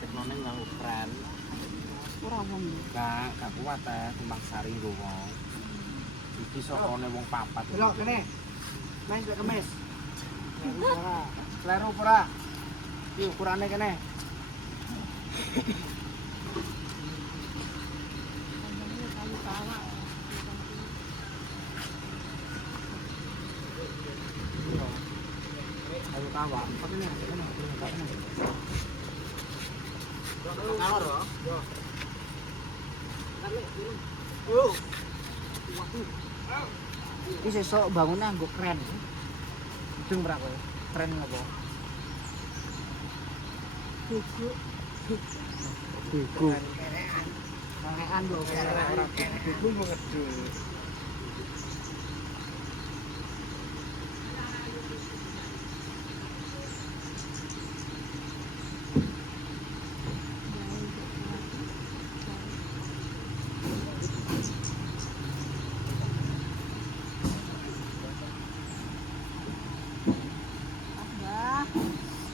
teknonen yang keren. Ora wong. Gak kuat timbang sari nggo wong. Iki sokone wong papat. Delok kene. Mes kok kemes. Kleru ora? Iki ukurane kene. Ayo kawak. Kene. Kawar loh. Iki sesuk bangunnya nggo keren. Hidung ora kowe. Keren ngopo? Buku. Kanean lho ora buku mau ngedul.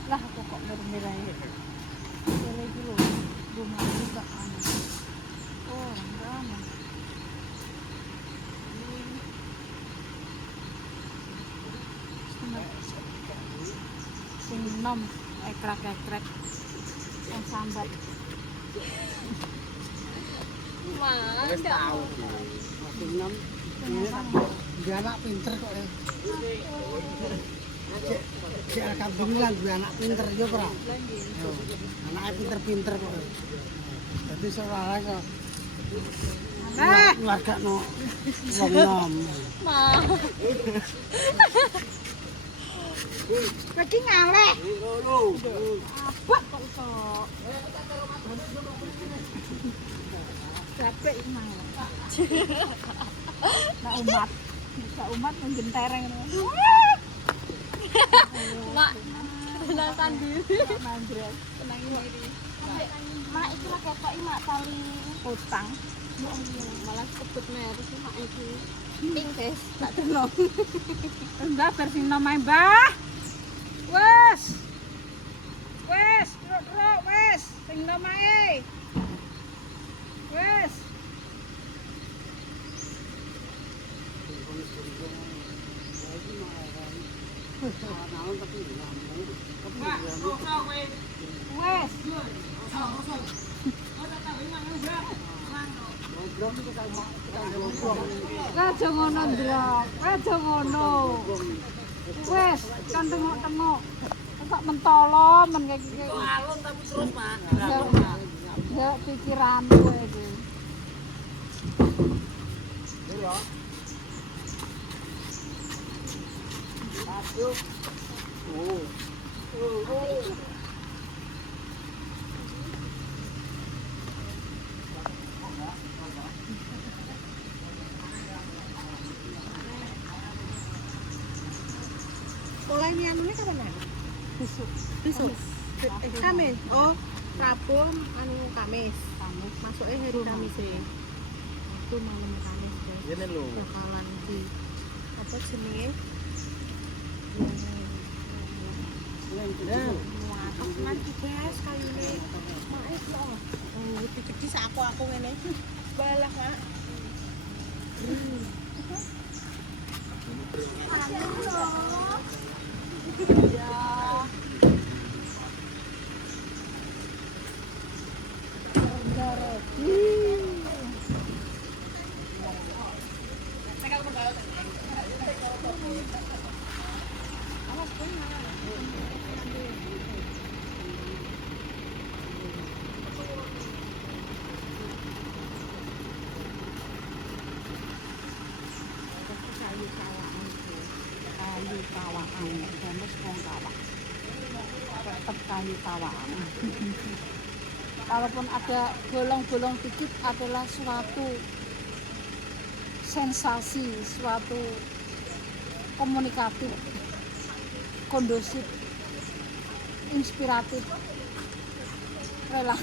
Lah aku kok merah-merah ya. Ini dulu rumah juga anu. Oh, ramah. Sing nom ekrak-ekrek yang sambat. Wis tau. Sing nom dia anak pinter kok. Cek kampung lan duwe anak pinter yo ora. Anake pinter-pinter kok. Dadi salah kok. Keluarga no wong nom. Ma. Lagi ngaleh. Apa kok iso? Capek iki mang. Nah umat nggentereng ngono. Mak, tenangkan diri. Mandres, tenang diri. Mak iki lak ketok iki mak tali utang. Malah sebut merek mak iki. Ping guys, tak delok. Enggak versi nama Mbah. Wes. Wes, truk wes, sing namae. Wes. Wes. Aja ngono, Ndrak. Aja ngono. Wes, kan tengok-tengok. Kok mentolo men iki. Alon tapi terus, Mak. Ya pikiranku iki. Yo. Aduh. Mulai nianune kapan ya? Besok. Kamis. Oh, Rabu anu Kamis. Masuknya hari Kamis ya. Itu malam Kamis guys. Ngene lho. Bakalan di apa jenenge? Aku nanti guys kali ini. Maaf loh. Oh, gede-gede sak aku ngene. Balah, Mak. Kayu kawakan, dames wong kawak. Tetep kayu kawakan. Kalaupun ada bolong-bolong dikit adalah suatu sensasi, suatu komunikatif, kondusif, inspiratif. Rela.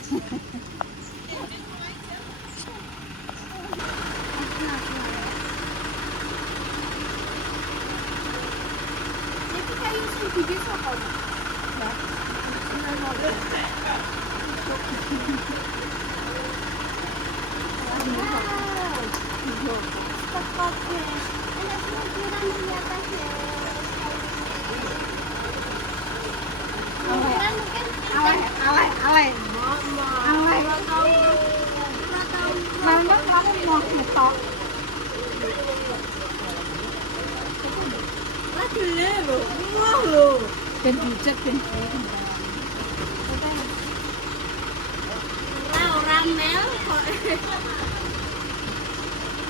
Iki kayu sing gede sapa? Oke. Enak semua ukuran di atas ya. Ukuran mungkin Ale. Kemarin kan kamu mau nyetok. lah gede lho. Wah lho. Ben bujet ben. Ora mel kok.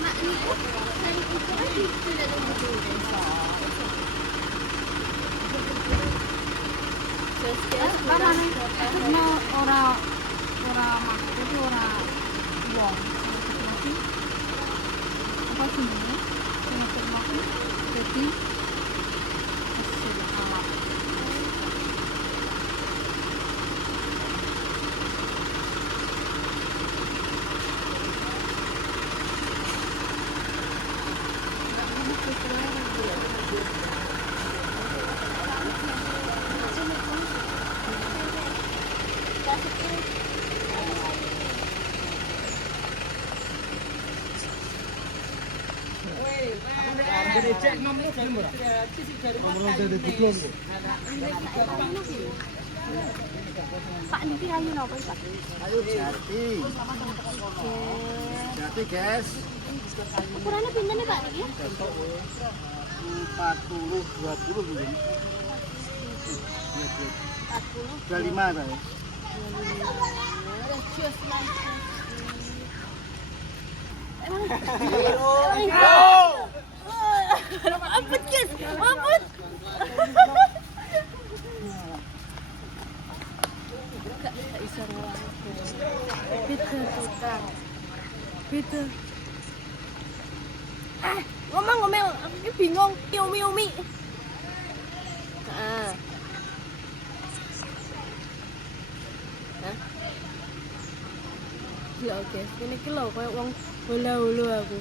Mak niku sing ukuran tidak begitu. Kamane no ora maksud ora wong. Apa jenenge? Sing termaku dadi hasil alam. Pak niki kayu napa Pak? Ayo jati. Jati, guys. Ukurannya pinten nih Pak niki? 40 20 mungkin. 25 saya. Ampun guys, ampun. Gak bisa ruang. Beda tukang. Beda. Ngomel, aku ini bingung. Umi. Hah? Lho guys, ini ki lho koyo wong holo-holo aku.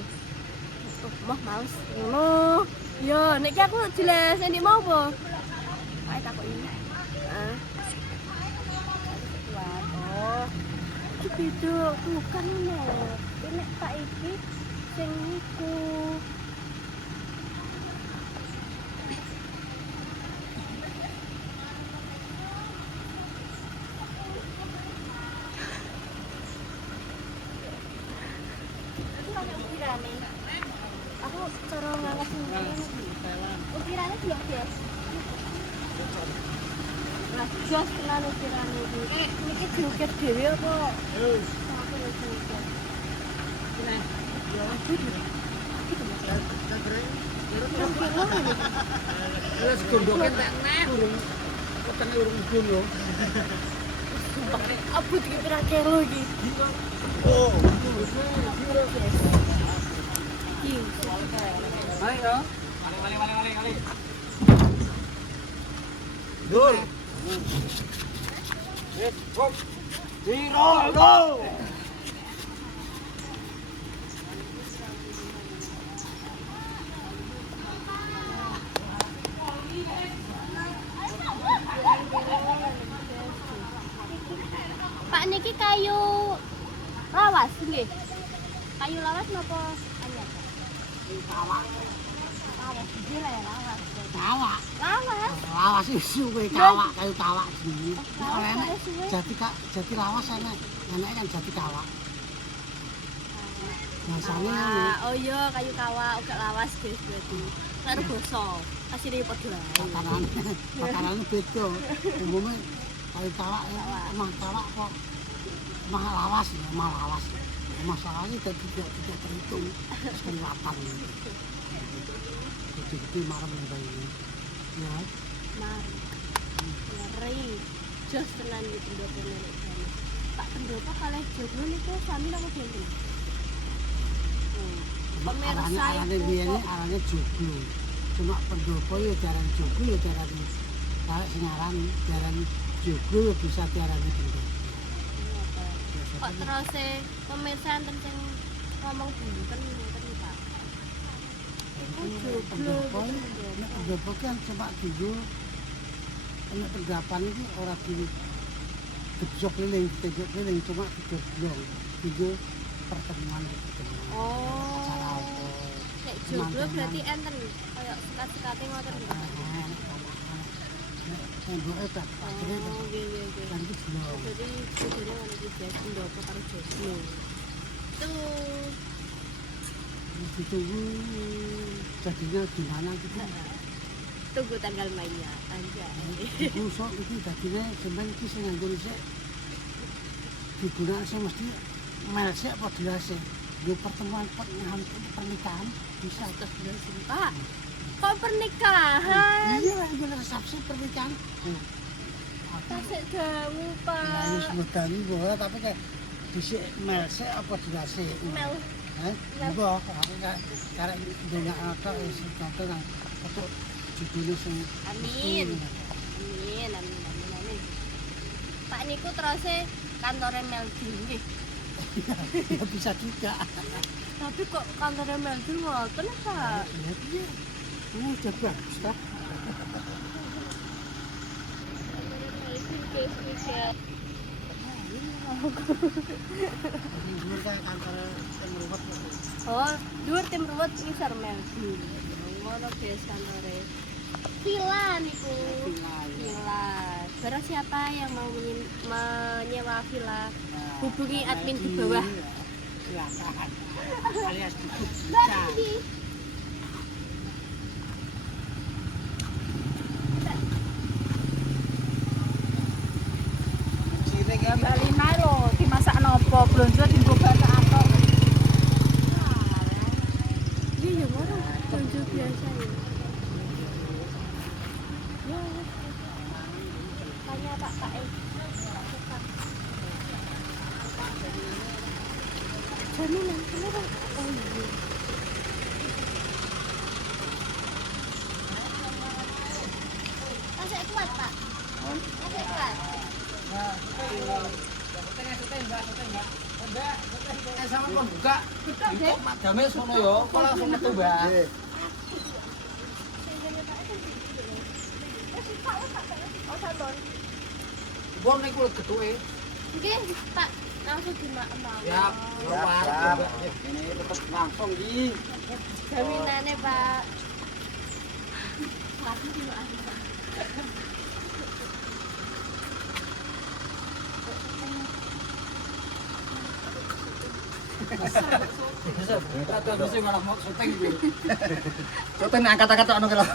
Mah males. Ngono. Ya, nek aku jelas nek mau apa? Ae takok ini. Heeh. Oh. Iki beda bukan nek. Nek Pak iki sing niku. Aku cara ngangkat ukirannya belum guys. Nah, jos tenan ukirannya iki. Niki diukir dhewe apa? Aku wis diukir. Nah, ya aku Wis gondoke tak neh urung ketenge urung gun lho. sumpah abut iki pirang kilo iki. Oh, Ayo. Wali. Dur. Hop. Zero, go. Pak niki kayu lawas nggih. Kayu lawas napa anyar? Lawas gila ya lawas. kawak. Lawas. Lawas isu kowe kawak, kayu kawak jenenge. Ora enak jati lawas enak. Enake kan jati kawak. Biasanya Oh iya kayu kawak uga lawas guys berarti. Karo basa. Asine padha ae. makanan beda. Umumnya kayu kawak, emang kawak kok mah lawas. Masalahnya tidak terhitung kelihatan. Gede-gede marem ini. Ya. Mari. Ngeri. Jos tenan iki pendopo nenek jane. Pak pendopo kalih jogo niku sami napa benten? Pemirsa Arane itu biyen kok arane joglo. Cuma pendopo ya diarani joglo ya diarani. Kalau sing aran diarani joglo ya bisa diarani pendopo. kok terus pemirsa enten sing ngomong bunten ngoten Pak. Jopo kan cuma dulu enak tenggapan itu orang di gejok keliling cuma tiga pertemuan. Oh. Cara apa? Nek joglo berarti enten kayak sekat-sekate ngoten lho. Temboknya tak akhirnya Oh, nggih. kan itu belum. Jadi bedanya ngono iki guys, pendopo karo joglo. Tuh. Ditunggu jadinya gimana gitu. Tunggu tanggal mainnya aja. Busuk itu jadinya sampean iki sing nganggo sik digunakan sih mesti melse apa dilase. Yo pertemuan pernikahan bisa Terus Pak. Kok pernikahan? iya lah itu resepsi pernikahan. Tasik dawu, Nah, ini Pak. sebutani boleh tapi kayak disik melse apa dilase. Mel. Hah? Mbah, aku karek ndongak atok wis contoh nang untuk judulnya sing Amin. Amin. Pak niku terus kantore Meldi nggih. ya bisa juga. Tapi kok kantore Meldi ngoten, Pak? Ya iya. Ini udah bagus kan? Ini kan kantor Temruwet. Oh, dhuwur tim ruwet ngisor Meldi. Ngono guys kantore. Villa niku. Villa. Barang siapa yang mau menyewa villa, hubungi admin di bawah. Silakan. Alias cukup Mbak bisa. Andi. Ya bali nae lho, dimasak nopo? Blonjo dienggo batak atok. Iya ya ngono, konco biasa ya. Ya. Tanya Pak Pak. Jaminan kenapa? Oh iya. Masih kuat Pak? Masih kuat? Sama kon buka. Madame sono yo, kok langsung metu, Mbak. Oh sabar. Bon niku getuke. Nggih Pak, langsung dimakan. Ya, siap. Ini tetap langsung di. Jaminannya Pak. Langsung dimakan. Terus sing ora mau syuting iki. Syuting angkat-angkat tok ngono lho.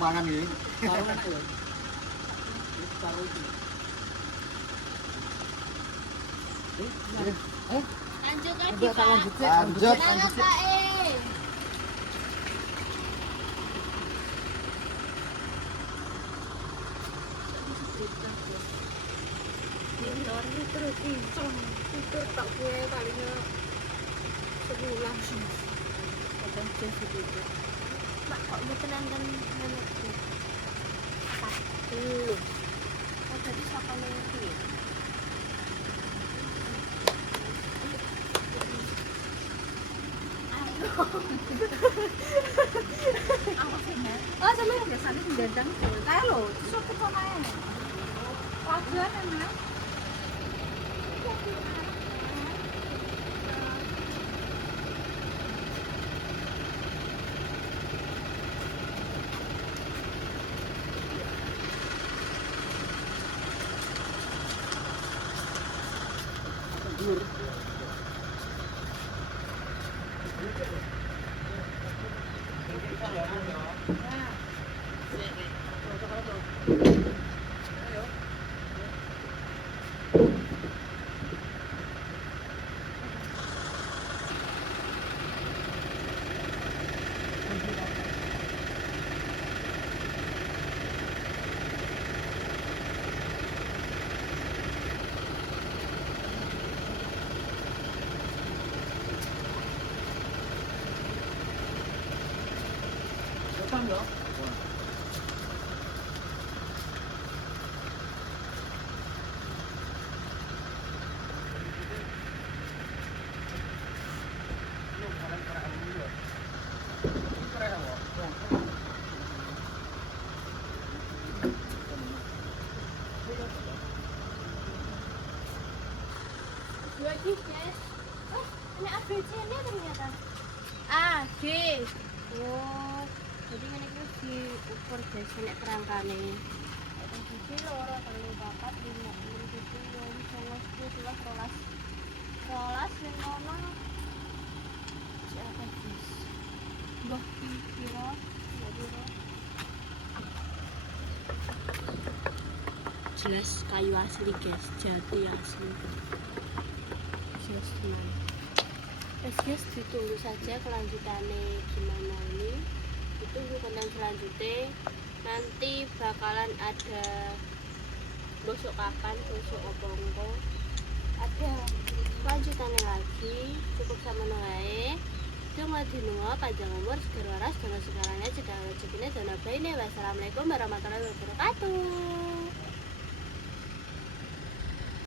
Mangan iki. Karo enak ya. Karo iki. Lanjut lagi Coba Pak. lanjut. Jangan Pak terus iseng itu tak gue palingnya sebulan sih kadang jadi gitu Mak kok betul nonton nenekku belum oh tadi siapa nenekku ya Oh, sampe biasane ndandang kae lho, sok kok kae. Laguan enak. Dua guys. Oh, ini ABC nya ternyata. A, B. Oh, jadi ini tuh diukur guys, ini kerangkane. Ada biji loro, telu, papat, lima, enam, tujuh, delapan, sembilan, sepuluh, sebelas, rolas. Rolas yang nono. Siapa guys? Mbah Piro, Mbah Piro. Jelas kayu asli guys, jati asli. Jelas teman. Guys, ditunggu saja kelanjutannya gimana ini. Itu konten selanjutnya nanti bakalan ada besok kapan, besok opongko ada kelanjutannya lagi. Cukup sama nolai cuma dinua panjang umur segar waras dan sekarangnya cedera rezekinya dan abainnya. Wassalamualaikum warahmatullahi wabarakatuh.